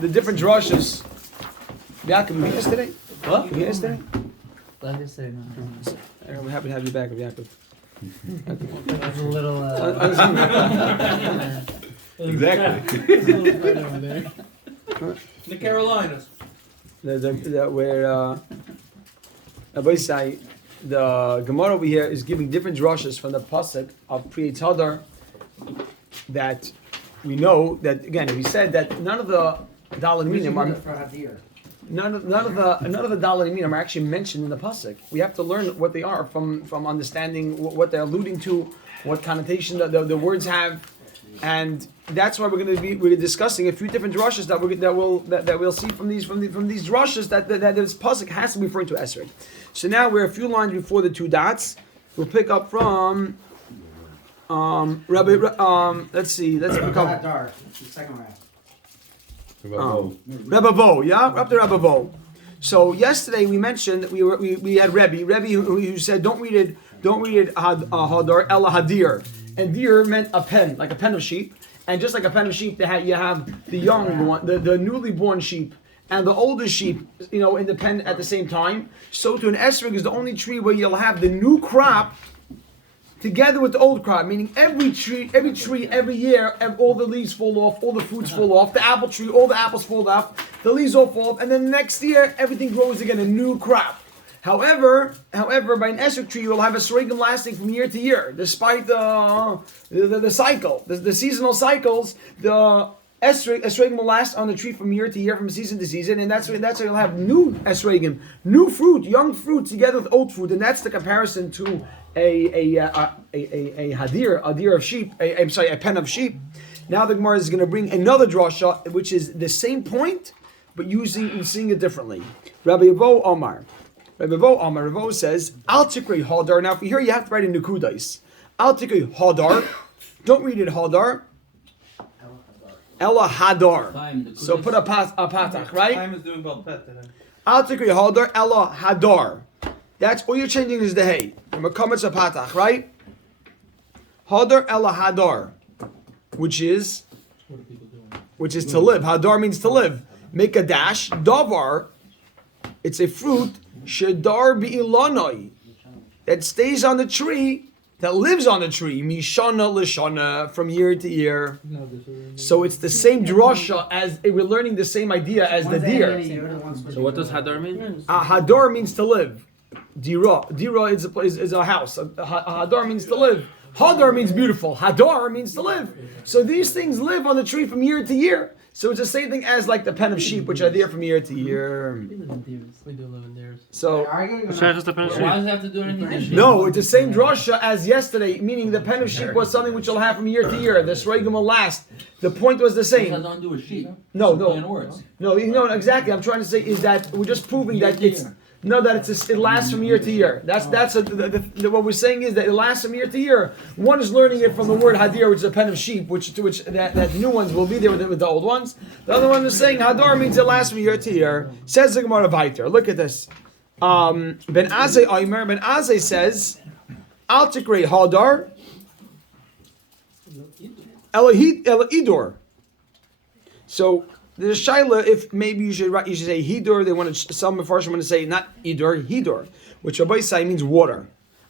the different drushes. Yaakov, you here yesterday? What? You here yesterday? Glad to say no. I'm happy to have you back, Yaakov. That's a little. Exactly. The Carolinas. Where Abaisai, the Gemara over here is giving different drushes from the pasuk of Pri Hadar, that we know that again we said that none of the dalaminim are none of the dalaminim are actually mentioned in the pasuk. We have to learn what they are from understanding what they're alluding to, what connotation the words have. And that's why we're discussing a few different drushes that we'll see from these drushes that this pasuk has to be referring to Esrog. So now we're a few lines before the two dots. We'll pick up from Rabbi. Let's pick up The second Rabbi Bo. Yeah, up to Rabbi Bo. So yesterday we mentioned that we had Rebbe who said don't read it Hadar Ella Hadir. And dir meant a pen, like a pen of sheep. And just like a pen of sheep, you have the young one, the newly born sheep, and the older sheep, in the pen at the same time. So to an esrog is the only tree where you'll have the new crop together with the old crop. Meaning every tree, every year, all the leaves fall off, all the fruits fall off. The apple tree, all the apples fall off, the leaves all fall off, and then next year everything grows again, a new crop. However, by an esrog tree, you will have a sorghum lasting from year to year, despite the cycle, the seasonal cycles. The esrogim will last on the tree from year to year, from season to season, and that's why you'll have new esrogim, new fruit, young fruit together with old fruit, and that's the comparison to a hadir of sheep. A pen of sheep. Now the Gemara is going to bring another drasha, which is the same point, but seeing it differently. Rabbi Yavo Omar. Rabbi Vo says, Al Tikri Hadar. Now, if you hear, you have to write in Nukudais. Al Tikri Hadar. Don't read it Hadar. Ella Hadar. So put a patach, right? Time is doing about pet today. Al Tikri Hadar, Ella Hadar. That's all you're changing is the hay. From a comments a patach, right? Hadar, Ella Hadar. Which is to live. Hadar means to live. Make a dash. Davar. It's a fruit. Shadar bi'ilanoi, that stays on the tree, that lives on the tree, mishana lishana, from year to year. So it's the same drasha as we're learning the same idea as the deer. So what does Hadar mean? Hadar means to live. Dira is a house. Hadar means to live. Hadar means beautiful. Hadar means to live. So these things live on the tree from year to year. So it's the same thing as like the pen of sheep, which are there from year to year. We do live in theirs. So Why does it have to do anything this year? no, it's the same drasha as yesterday, meaning the pen of sheep was something which you'll have from year to year. The sregim will last. The point was the It same. has nothing to do with sheep. No, exactly. I'm trying to say is that we're just proving that it lasts from year to year. What we're saying is that it lasts from year to year. One is learning it from the word hadir, which is a pen of sheep, which that new ones will be there with the old ones. The other one is saying hadar means it lasts from year to year. Says the Gemara Vayter. Look at this. Ben Azay says, Al Tikre Hadar Ela Idor. So there's a shaila if maybe you should say Hidor. They want to, some Mepharshim want to say not Idor, Hidor, which Rabbi say means water.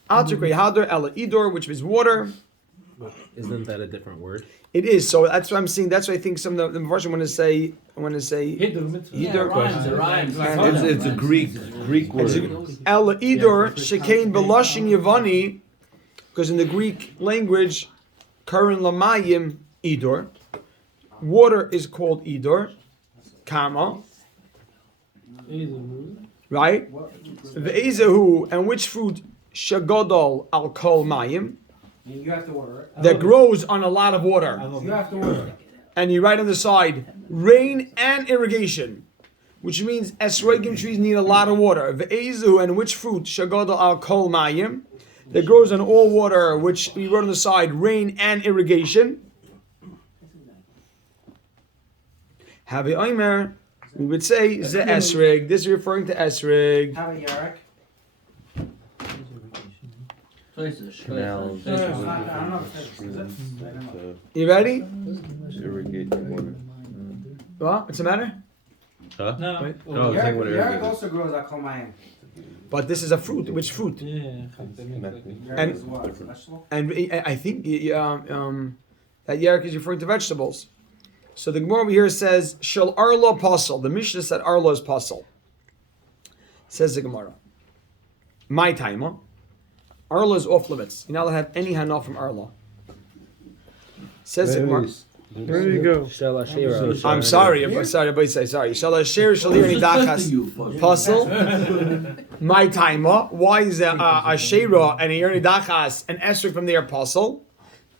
Al Tikre Hadar Ela Idor, which means water. Isn't that a different word? It is. So that's what I'm saying. That's what I think some of the Mepharshim want to say. Hidor. It rhymes. It's a Greek word. Ela Idor Shekain Belashin Yavani, because in the Greek language, Karin Lamayim Idor. Water is called Idor, Kama, right? Ve'ezehu, and which fruit? Shagodol al kol mayim. You have to water it. That grows on a lot of water. You have to water it. And you write on the side, rain and irrigation, which means esrogim trees need a lot of water. Ve'ezehu, and which fruit? Shagodol al kol mayim. That grows on all water, which we wrote on the side, rain and irrigation. Havi Omer, we would say Ze Esrig. This is referring to Esrig. How about Yarek? Canals. I don't know if that's... You ready? Irrigate the water. What? What's the matter? Huh? No. Wait. No, I was saying what Yarek Arabic is. also grows Akomayim. But this is a fruit. Which fruit? Yeah. And- Is what? Vegetable? And I think that Yerek is referring to vegetables. So the Gemara over here says, Shal Arla Pasal. The Mishnah said Arla is Pasal. Says the Gemara. My timer. Arla is off limits. You're not allowed to have any hana from Arla. Says the Gemara. Where do you go? I'm sorry. Everybody say sorry. Shal Asher Shalir Nidachas Pasal. My timer. Why is a Shera and a Yernidachas and Esrik from there Pasal?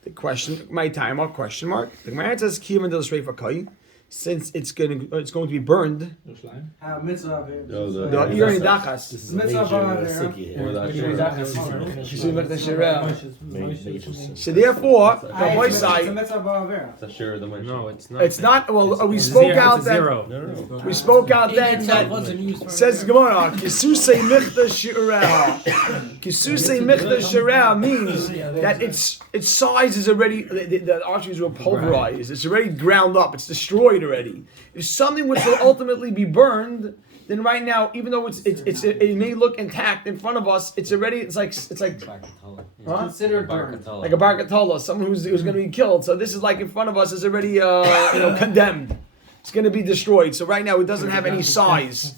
The question, my timer, question mark. The Gemara says Kiyam and Kai, since it's going to be burned. Mitzvah. No, The the Yernidachas. So therefore, the boy It's a side. mitzvah ba'avera. It's a share of the money. No, it's not. It's not. Well, we spoke out that. Zero. No. We spoke out then that says Gemara, Kisusei Michta Shi'ureha. Kisusei Michta Shi'ureha means that its size is already, the arteries were pulverized. It's already ground up. It's destroyed already. If something which will ultimately be burned, then right now, even though it may look intact in front of us, it's like huh? Considered burned. Like a barkatola, someone who's going to be killed. So this is like in front of us is already condemned. It's going to be destroyed. So right now it doesn't have any size.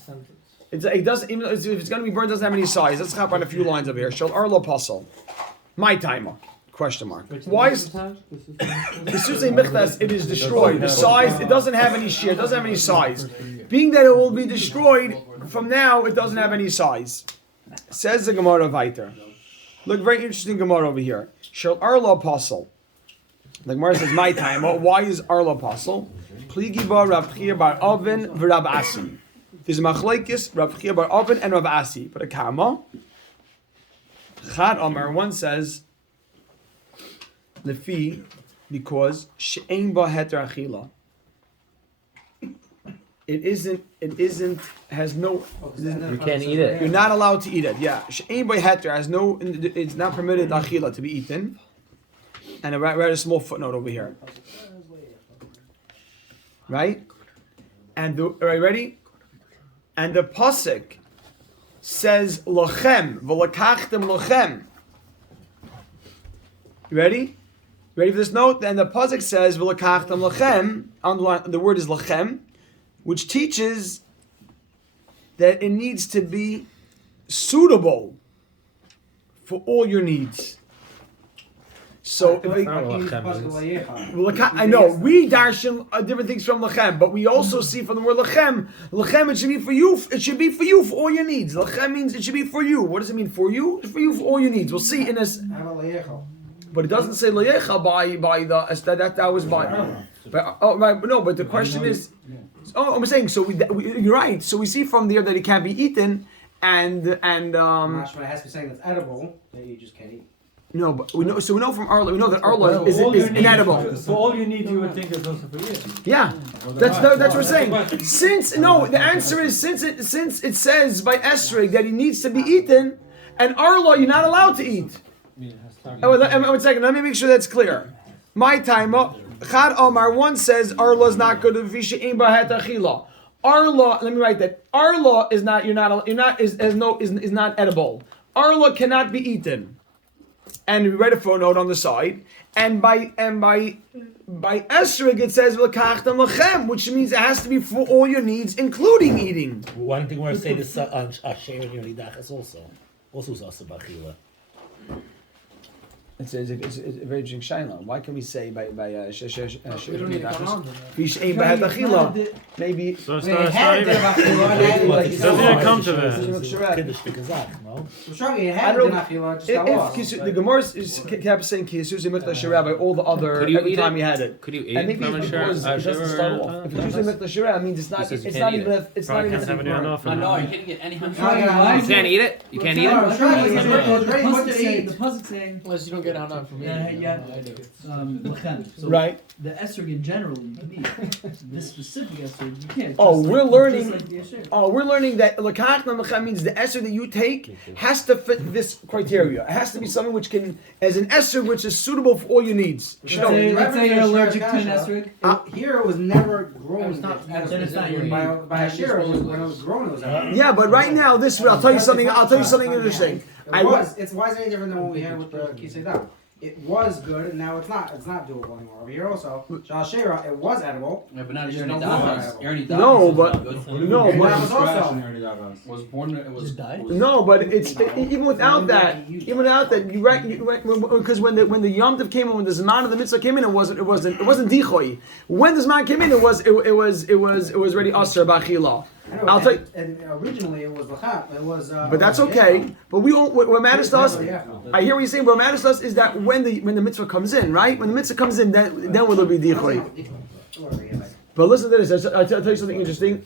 It doesn't, even if it's going to be burned, it doesn't have any size. Let's hop on a few lines over here. Shal Arlo Pasal. My timer. Question mark. Why is Kisusei Michtas? It is destroyed. The size, it doesn't have any shear, it doesn't have any size. Being that it will be destroyed, from now it doesn't have any size. Says the Gemara Viter. Look, very interesting Gemara over here. Shal Arlo Pasal. The Gemara says, my timer. Why is Arlo Pasal? Pligi bar Rav Chia bar Oven v'Rav Asi. There's a machlekes Rav Chia bar Oven and Rav Asi. But a kama. Chad Omer, one says, Lefi, because she'ein ba heter achila. It isn't, has no. You can't eat it. You're not allowed to eat it. Yeah, she'ein ba heter has no. It's not permitted achila to be eaten. And I read a small footnote over here. Right, and are you ready? And the pasuk says lochem v'lakachtem lochem. You ready? Ready for this note? And the pasuk says v'lakachtem lochem. Underline the word is lochem, which teaches that it needs to be suitable for all your needs. So if it, I know we darshan different things from lechem, but we also see from the word lechem. Lechem, it should be for you. It should be for you for all your needs. Lechem means it should be for you. What does it mean for you? It's for you for all your needs. We'll see in this. But it doesn't say leyecha by the that was by. Right, no, but the question is. Oh, I'm saying so. You're right. So we see from there that it can't be eaten, and Mashma has to be saying that's edible that you just can't eat. No, but we know. So we know from Arla. We know that Arla is inedible. So all you need, you would think, is also for you. Yeah, that's what we're saying. The answer is since it says by Esrig that it needs to be eaten, and Arla you're not allowed to eat. One second. Let me make sure that's clear. My time. Chad Omar one says Arla is not good. Arla. Let me write that. Arla is not. Is not edible. Arla cannot be eaten. And we write a footnote on the side, and by Esrig it says v'lakachtem lachem, which means it has to be for all your needs, including eating. One thing we're saying is Asher and Yonidachas also is also bachila. It's a very interesting shaila. Why can we say by maybe So it's not even. Doesn't even come to that. Kiddush Kazakh, no? The Gemara kept saying Kisus Mikdash Shirah by all the other every time you had it. Could you eat And maybe from it's a because it doesn't start off. If it's using Mikdash Shirah, it means it's not. It's not even. It's not even. Can't have any enough. No, you can't get any. You can't eat it? You can't eat it? The puzzle saying, Unless you don't get get hung up for me. Yeah, yeah. I do. Lechem. So Right. the esrog in general you can eat. This specific esrog you can't. Oh, Just we're like- learning- just like the esrog. Oh, we're learning that lekach lemechem means the esrog that you take has to fit this criteria. It has to be something which can, as an esrog which is suitable for all your needs. Let's say you're allergic to an esrog. Here it was never grown. It's not- then it's not your by a share. When it was grown, it was edible. Yeah, but right now, I'll tell you something. I'll tell you something interesting. Why is it any different than what we had with the Kisei Dam? It was good, and now it's not. It's not doable anymore. Over here also, Shal Shera, it was edible. Yeah, but now There's you're no already more died. edible. You already died. No, so it's but- not good for you. No, And but that was also. Was born. It was. Just died? no, but it's even without that. Even without that, because when the Yom Tov came in, when the Zman of the Mitzvah came in, it wasn't dichoy. When the Zman came in, it was already aser b'achila. I'll tell you. And originally it was lachat. It was. But that's okay. But what matters to us, I hear what you're saying. What matters to us is that when the mitzvah comes in, right? When the mitzvah comes in, then will there be dichoy. But listen to this. I'll tell you something interesting.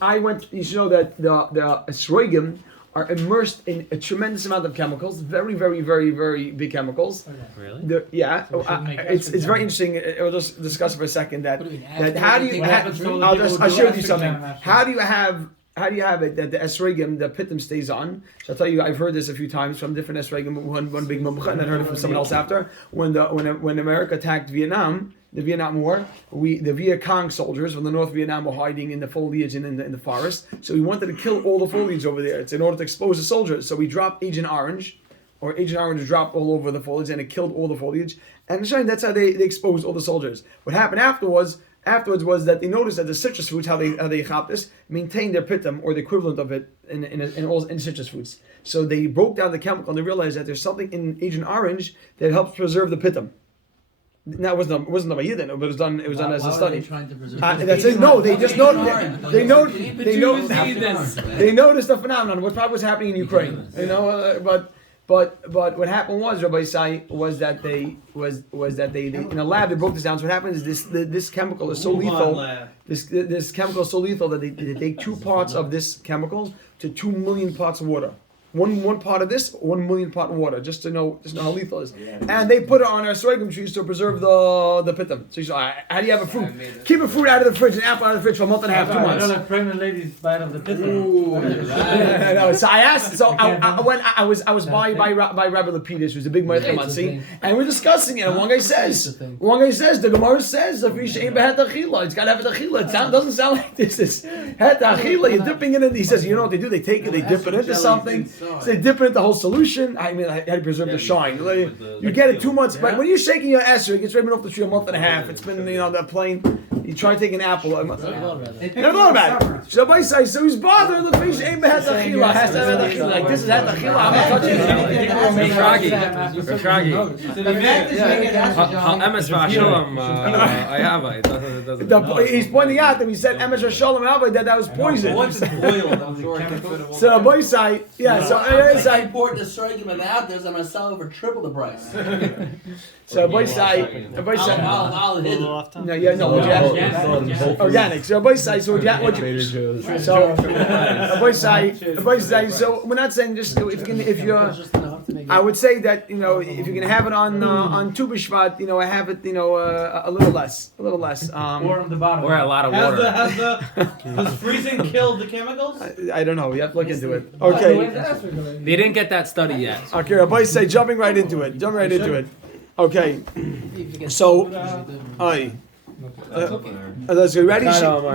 You should know that the esrogim are immersed in a tremendous amount of chemicals, very, very, very, very big chemicals. Really? It's very interesting. We'll just discuss for a second that What do you mean? how do you? What happens to all the I'll people who share with do you something. esrogim How do you have it that the esrogim, the pitum stays on? So I'll tell you, I've heard this a few times from different esrogim. One big mumcha, and I heard it from someone else after. When America attacked Vietnam, the Vietnam War, the Viet Cong soldiers from the North Vietnam were hiding in the foliage and in the forest. So we wanted to kill all the foliage over there. It's in order to expose the soldiers. So we dropped Agent Orange, or Agent Orange dropped all over the foliage, and it killed all the foliage. And that's how they exposed all the soldiers. What happened afterwards was that they noticed that the citrus fruits, how they chop this, maintain their pitum or the equivalent of it in citrus fruits. So they broke down the chemical and they realized that there's something in Agent Orange that helps preserve the pitum. Now it wasn't done by Yidden, but it was done as a study. Trying to preserve That's it. No, they just noticed. They noticed the phenomenon. What probably was happening in Ukraine. But what happened was, Rabbi Isai, was that they in a lab they broke this down. So what happens is this chemical is so lethal. This chemical is so lethal that they take 2 parts of this chemical to 2 million parts of water. One part of this, 1 million part of water, just to know how lethal it is. And they put it on our sorghum trees to preserve the pitum. So you say, how do you have a fruit? Keep a fruit out of the fridge, an apple out of the fridge for a month and a half, 2 I months. don't have pregnant ladies bite of the pit. No, so I asked. So when I was by Rabbi Lapidus, who's a big Ma'aser Matzi, and we're discussing it. And one guy says, the Gemara says, it's got to have a achila. It doesn't sound like this. It's het achila. You're dipping it in. He says, you know what they do? They take it, they dip it into something. So they dip it into the whole solution. I mean, I had to preserve the shine. You get it 2 months, but when you're shaking your esrog, it gets right off the tree a month and a half. It's been that plane. You try to take an apple. I thought about it. So by say, so he's bothered. The fish ain't behet achila. Has to have achila. Like this is het achila. I'm not touching it. He's pointing out that we said emes hashalom ava that was poison. Once it's boiled, I'm sure I can fit it. So by say, yeah. So I imported the sorghum and out there, so I'm gonna sell it for triple the price. So by say, I'll hit it. no, yeah, no, organic. So by say, so we're not saying just if you're. I would say that if you're gonna have it on Tu B'Shvat, I have it a little less. Or on the bottom. Or a lot of water. Does freezing kill the chemicals? I don't know. You have to look into it. Okay. They didn't get that study yet. Okay. Rabbi say jumping right into it. Okay. So, let's get ready. So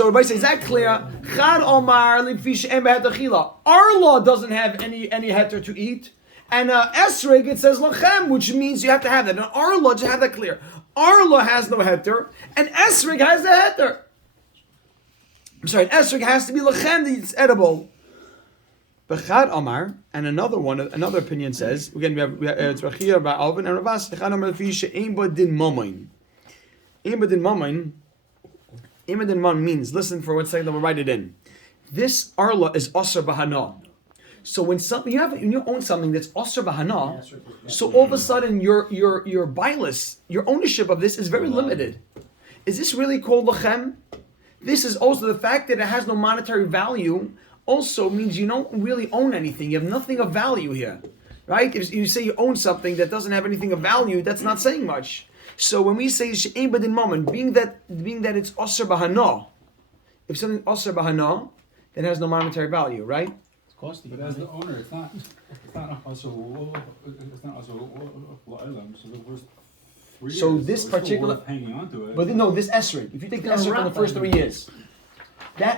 everybody says, is that clear? Our law doesn't have any heter to eat. And esrog, it says lachem, which means you have to have that. And our law, just have that clear. Our law has no heter, and esrog has the heter. I'm sorry, esrog has to be lachem, it's edible. Bechad Amar, and another opinion says, again, we have it's Rachia by Alvin and Ravas, Bechad Amar Lefisha Eimba Din Mamain. Eimba Din Mamain means, listen for 1 second, we'll write it in. This Arla is Asr Bahana. So when you own something that's Asr Bahana, so all of a sudden your bilus, your ownership of this is very limited. Is this really called Lachem? This is also the fact that it has no monetary value. Also means you don't really own anything. You have nothing of value here. right? If you say you own something that doesn't have anything of value, that's not saying much. So when we say she'ein badin mammon, being that it's osir bahana, if something osir bahana, then it has no monetary value, right? But as the owner, it's not also item. So the first 3 years. So this it's still particular, worth hanging on to it. but no, this esrog. If you take the esrog from the first 3 years,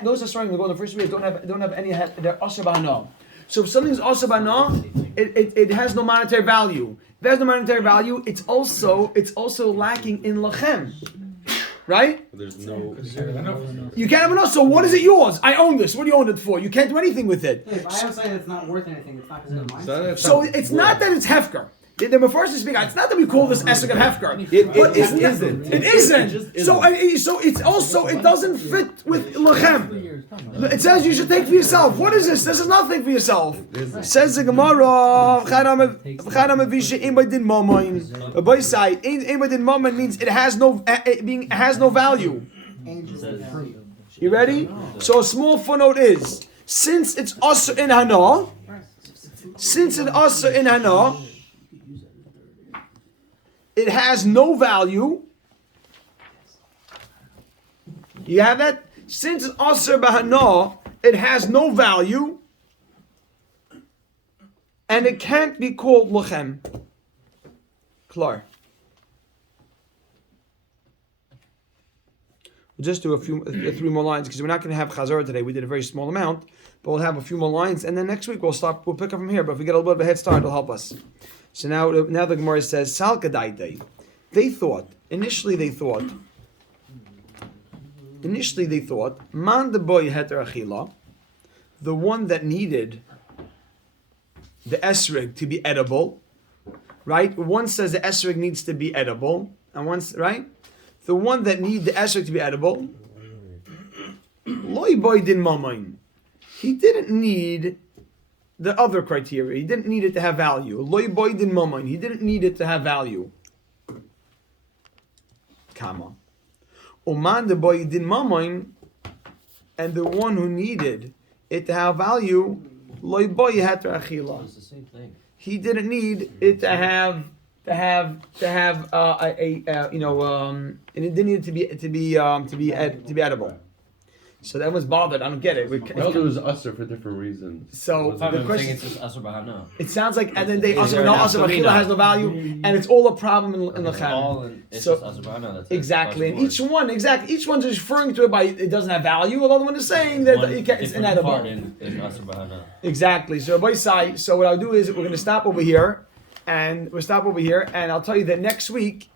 those esrog that go in the first 3 years don't have any. They're osir bahana. So if something's osir bahana, it has no monetary value. If it has no monetary value, it's also lacking in lachem. Right? There's no. You can't have enough. So what is it yours? I own this. What do you own it for? You can't do anything with it. If I am saying it's not worth anything, it's not considered mine. So it's not that it's hefker. The first to speak, it's not that we call this esrog and hefker. It isn't. It isn't. So it's also it doesn't fit with lachem. It says you should take for yourself. What is this? This is nothing for yourself. Says the Gemara. By side, means it has no value. You ready? So a small footnote is since it's also in hana. It has no value. You have that? Since it's Aser Bahana, it has no value. And it can't be called Lachem. Klar. We'll just do 3 more lines because we're not going to have Chazar today. We did a very small amount, but we'll have a few more lines. And then next week we'll pick up from here. But if we get a little bit of a head start, it'll help us. So now the Gemara says, Salkadaite. Initially they thought, Man the boy heter achila, the one that needed the esrog to be edible, right? One says the esrog needs to be edible, and one's right? The one that needs the esrog to be edible, loy boy din mamain. He didn't need the other criteria. He didn't need it to have value. Loy boy din mamain. He didn't need it to have value. Kama. Oman the boy din mamain, and the one who needed it to have value, loy boy heter achila. It's the same thing. He didn't need it to have and it didn't need it to be edible. So that was bothered. I don't get it. Well, it was usher for different reasons. So I'm the saying question, it's just Asur Bahana. it sounds like, and then they Is also there no an Asur B'chila Asurina? has no value, and it's all a problem in It's Lechem. all it's So- just Asur Bahana. That's it. Exactly, and Across the each one's referring to it by it doesn't have value. While the other one is saying that board. it can't, it's Different inedible. part in Asur Bahana. Exactly. So by side, so what I'll do is we're going to stop over here, and I'll tell you that next week